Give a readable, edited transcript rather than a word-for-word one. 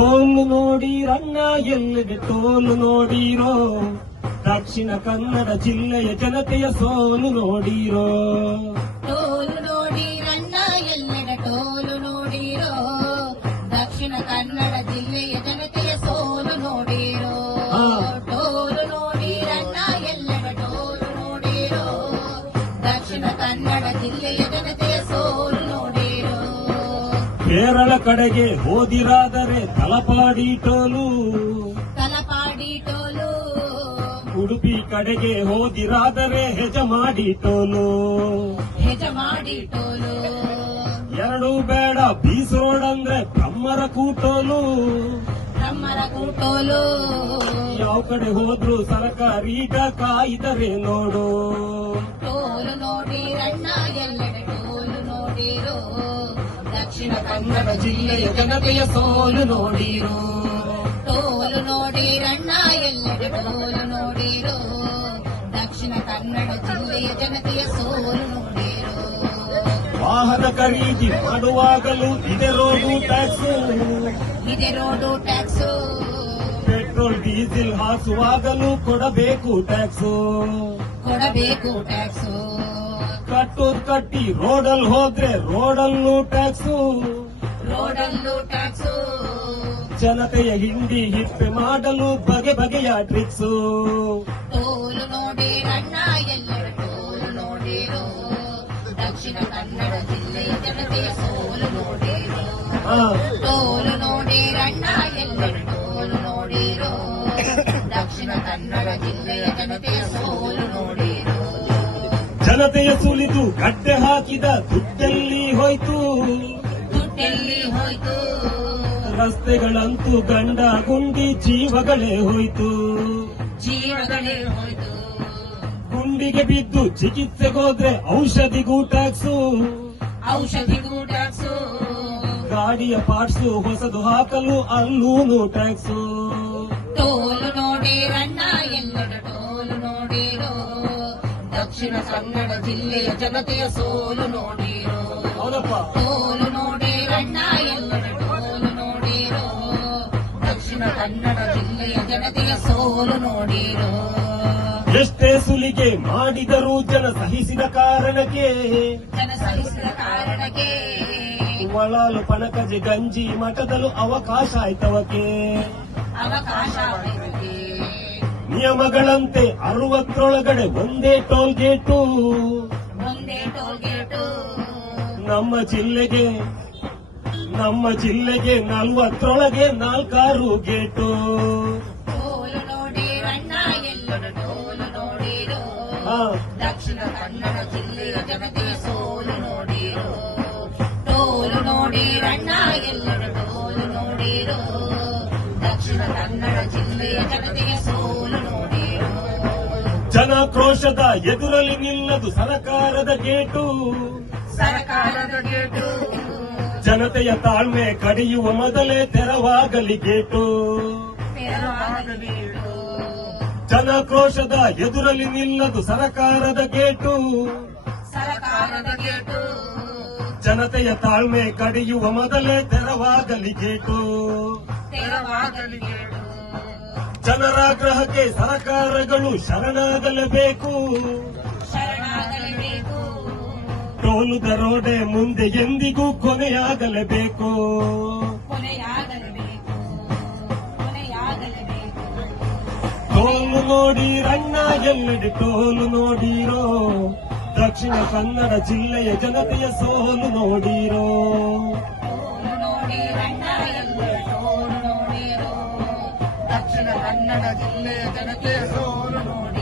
Toll ನೋಡಿರಣ್ಣ ಎಲ್ಲೆಡೆ toll ನೋಡಿರೋ, ದಕ್ಷಿಣ ಕನ್ನಡ ಜಿಲ್ಲೆಯ ಜನತೆಯ ಸೋಲು ನೋಡಿರೋ. ಟೋಲು ನೋಡಿರಣ್ಣ ಎಲ್ಲೆಡೆ ಟೋಲು ನೋಡಿರೋ, ದಕ್ಷಿಣ ಕನ್ನಡ ಜಿಲ್ಲೆಯ ಜನತೆಯ ಸೋಲು ನೋಡಿರೋ. ಟೋಲು ನೋಡಿರಣ್ಣ ಎಲ್ಲೆಡೆ ಟೋಲು ನೋಡಿರೋ, ದಕ್ಷಿಣ ಕನ್ನಡ ಜಿಲ್ಲೆಯ ಜನತೆಯ ಸೋಲು ನೋಡಿರೋ. ಕೇರಳ ಕಡೆಗೆ ಹೋದಿರಾದರೆ ತಲಪಾಡಿ ಟೋಲು, ತಲಪಾಡಿ ಟೋಲು. ಉಡುಪಿ ಕಡೆಗೆ ಹೋದಿರಾದರೆ ಹೆಜಮಾಡಿ ಟೋಲು, ಹೆಜಮಾಡಿ ಟೋಲು. ಎರಡು ಬೇಡ ಬೀಸ್ ರೋಡ್ ಅಂದ್ರೆ ಬ್ರಹ್ಮರ ಕೂಟೋಲು, ಬ್ರಹ್ಮರ ಕೂಟೋಲು. ಯಾವ ಕಡೆ ಹೋದ್ರು ಸರ್ಕಾರೀಗ ಕಾಯ್ದರೆ ನೋಡು. ಟೋಲು ನೋಡಿರಣ್ಣ ಎಲ್ಲೆಡೆ ಟೋಲು ನೋಡಿರೋ, ದಕ್ಷಿಣ ಕನ್ನಡ ಜಿಲ್ಲೆಯ ಜನತೆಯ ಸೋಲು ನೋಡಿರೋ. ಟೋಲು ನೋಡಿರಣ್ಣ ಎಲ್ಲೆಡೆ ಟೋಲು ನೋಡಿರೋ, ದಕ್ಷಿಣ ಕನ್ನಡ ಜಿಲ್ಲೆಯ ಜನತೆಯ ಸೋಲು ನೋಡಿರೋ. ವಾಹನ ಖರೀದಿ ಮಾಡುವಾಗಲೂ ಇದೆ ರೋಡು ಟ್ಯಾಕ್ಸು, ಇದೆ ರೋಡು ಟ್ಯಾಕ್ಸು. ಪೆಟ್ರೋಲ್ ಡೀಸೆಲ್ ಹಾಸುವಾಗಲೂ ಕೊಡಬೇಕು ಟ್ಯಾಕ್ಸು, ಕೊಡಬೇಕು ಟ್ಯಾಕ್ಸು. ಕಟ್ಟೋದ್ ಕಟ್ಟಿ ರೋಡಲ್ ಹೋದ್ರೆ ರೋಡಲ್ಲೂ ಟ್ಯಾಕ್ಸು, ರೋಡಲ್ಲೂ ಟ್ಯಾಕ್ಸು. ಜನತೆಯ ಹಿಂಡಿ ಹಿಪ್ಪೆ ಮಾಡಲು ಬಗೆ ಬಗೆಯ ಟ್ರಿಕ್ಸು. ಟೋಲು ನೋಡಿರಣ್ಣ ಎಲ್ಲೆಡೆ ಟೋಲು ನೋಡಿರೋ, ದಕ್ಷಿಣ ಕನ್ನಡ ಜಿಲ್ಲೆಯ ಜನತೆಯ ಸೋಲು ನೋಡಿರೋ. ಟೋಲು ನೋಡಿರಣ್ಣ ಎಲ್ಲೆಡೆ ಟೋಲು ನೋಡಿರೋ, ದಕ್ಷಿಣ ಕನ್ನಡ ಜಿಲ್ಲೆಯ ಜನತೆಯ ಸೋಲು ನೋಡಿರೋ. ಜನತೆಯ ಸುಲಿದು ಗಡ್ಡೆ ಹಾಕಿದ ದುಡ್ಡೆಲ್ಲಿ ಹೋಯ್ತು, ದುಡ್ಡೆಲ್ಲಿ ಹೋಯ್ತು. ರಸ್ತೆಗಳಂತೂ ಗಂಡ ಗುಂಡಿ ಜೀವಗಳೇ ಹೋಯ್ತು, ಜೀವಗಳೇ ಹೋಯ್ತು. ಗುಂಡಿಗೆ ಬಿದ್ದು ಚಿಕಿತ್ಸೆಗೋದ್ರೆ ಔಷಧಿಗೂ ಟ್ಯಾಕ್ಸು, ಔಷಧಿಗೂ ಟ್ಯಾಕ್ಸು. ಗಾಡಿಯ ಪಾರ್ಟ್ಸು ಹೊಸದು ಹಾಕಲು ಅಲ್ಲೂನು ಟ್ಯಾಕ್ಸು. ಟೋಲು ನೋಡಿರಣ್ಣ ಎಲ್ಲೆಡೆ ಟೋಲು ನೋಡಿರೋ, ದಕ್ಷಿಣ ಕನ್ನಡ ಜಿಲ್ಲೆಯ ಜನತೆಯ ಸೋಲು ನೋಡಿರೋ. ಹೌದಪ್ಪ. ಟೋಲು ನೋಡಿರಣ್ಣ ಎಲ್ಲೆಡೆ ಟೋಲು ನೋಡಿರೋ, ದಕ್ಷಿಣ ಕನ್ನಡ ಜಿಲ್ಲೆಯ ಜನತೆಯ ಸೋಲು ನೋಡಿರೋ. ಎಷ್ಟೇ ಸುಲಿಗೆ ಮಾಡಿದರೂ ಜನ ಸಹಿಸಿದ ಕಾರಣಕ್ಕೆ, ಜನ ಸಹಿಸಿದ ಕಾರಣಕ್ಕೆ ಒಳಲು ಪಣಕಜೆ ಗಂಜಿ ಮಠದಲ್ಲೂ ಅವಕಾಶ ಆಯ್ತವಕ್ಕೆ. ಅವಕಾಶ ಆಯ್ತಕ್ಕೆ. ನಿಯಮಗಳಂತೆ 60ರೊಳಗಡೆ ಒಂದೇ ಟೋಲ್ ಗೇಟು, ಒಂದೇ ಟೋಲ್ ಗೇಟು. ನಮ್ಮ ಜಿಲ್ಲೆಗೆ 40ರೊಳಗೆ 4 ಗೇಟು. ಟೋಲು ನೋಡಿರಣ್ಣ ಎಲ್ಲೆಡೆ ಟೋಲು ನೋಡಿರೋ, ದಕ್ಷಿಣ ಕನ್ನಡ ಜಿಲ್ಲೆಯ ಜನತೆಯ ಸೋಲು ನೋಡಿರೋ. ಟೋಲು ನೋಡಿರಣ್ಣ ಎಲ್ಲೆಡೆ ಟೋಲು ನೋಡಿರೋ, ದಕ್ಷಿಣ ಕನ್ನಡ ಜಿಲ್ಲೆಯ ಜನತೆಯ ಸೋಲು ನೋಡಿರೋ. ಜನಾಕ್ರೋಶದ ಎದುರಲ್ಲಿ ನಿಲ್ಲದು ಸರಕಾರದ ಗೇಟು, ಸರ್ಕಾರದ ಗೇಟು. ಜನತೆಯ ತಾಳ್ಮೆ ಕಡಿಯುವ ಮೊದಲೇ ತೆರವಾಗಲಿ ಗೇಟು. ತೆರವಾಗಲಿ ಗೇಟು. ಜನಾಕ್ರೋಶದ ಎದುರಲ್ಲಿ ನಿಲ್ಲದು ಸರಕಾರದ ಗೇಟು, ಸರ್ಕಾರದ ಗೇಟು. ಜನತೆಯ ತಾಳ್ಮೆ ಕಡಿಯುವ ಮೊದಲೇ ತೆರವಾಗಲಿ ಗೇಟು. ತೆರವಾಗಲಿ ಗೇಟು. ಜನರಾಗ್ರಹಕ್ಕೆ ಸರ್ಕಾರಗಳು ಶರಣಾಗಲೇಬೇಕು, ಶರಣಾಗಲೇಬೇಕು. ಟೋಲು ದರೋಡೆ ಮುಂದೆ ಎಂದಿಗೂ ಕೊನೆಯಾಗಲೇಬೇಕು. ಕೊನೆಯಾಗಲೇಬೇಕು. ಕೊನೆಯಾಗಲೇಬೇಕು. ಟೋಲು ನೋಡಿರಣ್ಣ ಎಲ್ಲೆಡೆ ಟೋಲು ನೋಡಿರೋ, ದಕ್ಷಿಣ ಕನ್ನಡ ಜಿಲ್ಲೆಯ ಜನತೆಯ ಸೋಲು ನೋಡಿರೋ. ಟೋಲು ನೋಡಿರಣ್ಣ ಎಲ್ಲೆಡೆ ಟೋಲು ನೋಡಿರೋ, ದಕ್ಷಿಣ ಕನ್ನಡ ಜಿಲ್ಲೆಯ ಜನತೆಯ ಸೋಲು ನೋಡಿರೋ.